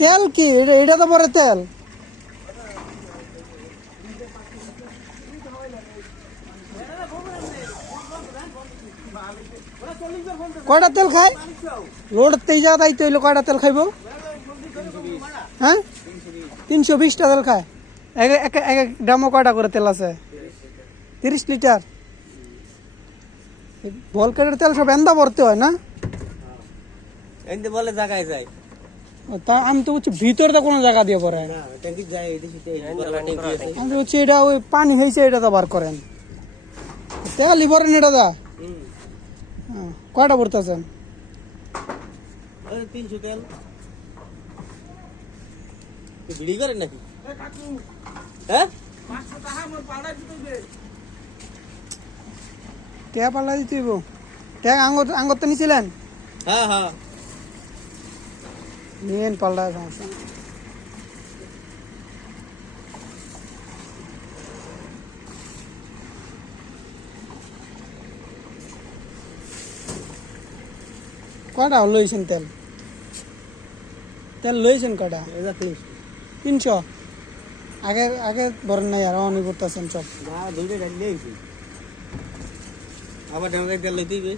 তেল কি এটা তো পরে তেল কয়টা তেল খায় লোড তেই যা দায়িত্ব হইলো কয়টা তেল খাইব হ্যাঁ 320টা তেল খায় এক এক ড্রামও কয়টা করে তেল আছে 30 লিটার ভলকারের তেল সব এন্দা ভরতে হয় না এনতে বলে জায়গায় যায় তা আমি তো বলছি ভিতরে তো কোনো জায়গা দিয়ে পড়ে না ট্যাঙ্কি যায় এদিকে ট্যাঙ্কি আছে আমি বলছি এটা ওই পানি হয়েছে এটা তো বার করেন তেল লিভারেন এটা দা কয়টা ভরতেছেন 300 তেল বিড়ি করেন নাকি হ্যাঁ 500 টাকা আমার পাড়ায় দিতে ট্যাপ পাল্লা দিতে হইব ট্যাগ আঙ্গর তো নিছিলেন হ্যাঁ হ্যাঁ নিয়েন পাল্টা সমস্যা কয়টা লইছেন তেল তেল লইছেন কয়টা এটা 300 আগে আগে ভরেন নাই আর অনেক করতেছেন সব না দুইটা গাড়ি নিয়েছি আবার ডেমে তেল লইতেই